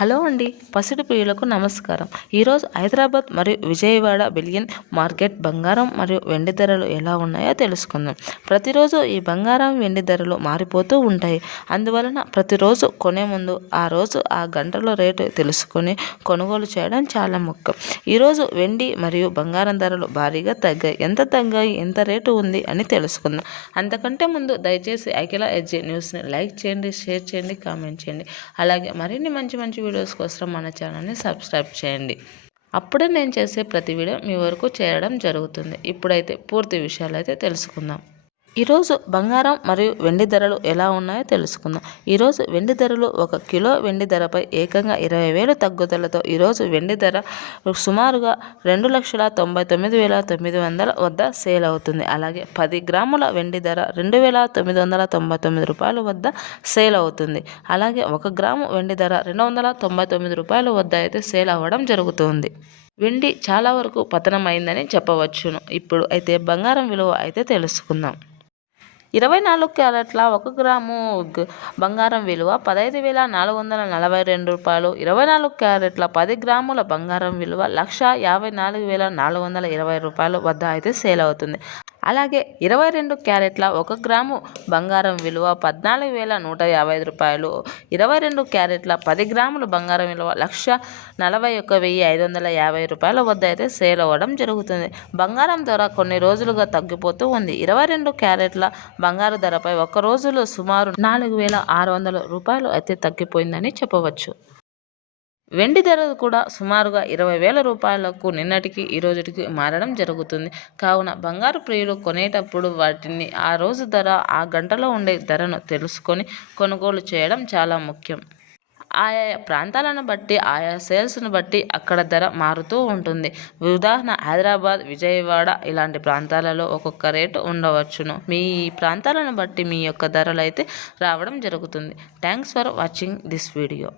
Hello అండి. పసిడి ప్రియులకు నమస్కారం. ఈరోజు హైదరాబాద్ మరియు విజయవాడ బిలియన్ మార్కెట్ బంగారం మరియు వెండి ధరలు ఎలా ఉన్నాయో తెలుసుకుందాం. ప్రతిరోజు ఈ బంగారం వెండి ధరలు మారిపోతూ ఉంటాయి. అందువలన ప్రతిరోజు కొనే ముందు ఆ రోజు ఆ గంటలో రేటు తెలుసుకొని కొనుగోలు చేయడం చాలా ముఖ్యం. ఈరోజు వెండి మరియు బంగారం ధరలు భారీగా తగ్గాయి. ఎంత తగ్గాయి ఎంత రేటు ఉంది అని తెలుసుకుందాం. అంతకంటే ముందు దయచేసి అఖిల ఎడ్జీ న్యూస్ని లైక్ చేయండి షేర్ చేయండి కామెంట్ చేయండి. అలాగే మరిన్ని మంచి మంచి వీడియోస్ కోసం మన ఛానల్ని సబ్స్క్రైబ్ చేయండి. అప్పుడే నేను చేసే ప్రతి వీడియో మీ వరకు చేరడం జరుగుతుంది. ఇప్పుడైతే పూర్తి విషయాలు అయితే తెలుసుకుందాం. ఈరోజు బంగారం మరియు వెండి ధరలు ఎలా ఉన్నాయో తెలుసుకుందాం. ఈరోజు వెండి ధరలు ఒక కిలో వెండి ధరపై ఏకంగా ఇరవై వేలు తగ్గుదలతో ఈరోజు వెండి ధర సుమారుగా రెండు లక్షల తొంభై తొమ్మిది వేల తొమ్మిది వందల వద్ద సేల్ అవుతుంది. అలాగే పది గ్రాముల వెండి ధర రెండు వేల తొమ్మిది వందల తొంభై తొమ్మిది రూపాయల వద్ద సేల్ అవుతుంది. అలాగే ఒక గ్రాము వెండి ధర రెండు వందల తొంభై తొమ్మిది రూపాయల వద్ద అయితే సేల్ అవ్వడం జరుగుతుంది. వెండి చాలా వరకు పతనమైందని చెప్పవచ్చును. ఇప్పుడు అయితే బంగారం విలువ అయితే తెలుసుకుందాం. ఇరవై నాలుగు క్యారెట్ల ఒక గ్రాము బంగారం విలువ పదహైదు వేల నాలుగు వందల నలభై రెండు రూపాయలు. ఇరవై నాలుగు క్యారెట్ల పది గ్రాముల బంగారం విలువ లక్ష యాభై నాలుగు వేల నాలుగు వందల ఇరవై రూపాయలు వద్ద అయితే సేల్ అవుతుంది. అలాగే ఇరవై రెండు క్యారెట్ల ఒక గ్రాము బంగారం విలువ పద్నాలుగు వేల నూట యాభై ఐదు రూపాయలు. ఇరవై రెండు క్యారెట్ల పది గ్రాములు బంగారం విలువ లక్ష నలభై ఒక్క వెయ్యి ఐదు వందల యాభై రూపాయల వద్ద అయితే సేల్ అవ్వడం జరుగుతుంది. బంగారం ధర కొన్ని రోజులుగా తగ్గిపోతూ ఉంది. ఇరవై రెండు క్యారెట్ల బంగారు ధరపై ఒక రోజులో సుమారు నాలుగు వేల ఆరు వందల రూపాయలు అయితే తగ్గిపోయిందని చెప్పవచ్చు. వెండి ధర కూడా సుమారుగా ఇరవై వేల రూపాయలకు నిన్నటికి ఈ రోజుకి మారడం జరుగుతుంది. కావున బంగారు ప్రియులు కొనేటప్పుడు వాటిని ఆ రోజు ధర ఆ గంటలో ఉండే ధరను తెలుసుకొని కొనుగోలు చేయడం చాలా ముఖ్యం. ఆయా ప్రాంతాలను బట్టి ఆయా సేల్స్ను బట్టి అక్కడ ధర మారుతూ ఉంటుంది. ఉదాహరణ హైదరాబాద్ విజయవాడ ఇలాంటి ప్రాంతాలలో ఒక్కొక్క రేటు ఉండవచ్చును. మీ ప్రాంతాలను బట్టి మీ యొక్క ధరలు అయితే రావడం జరుగుతుంది. Thanks for watching this video.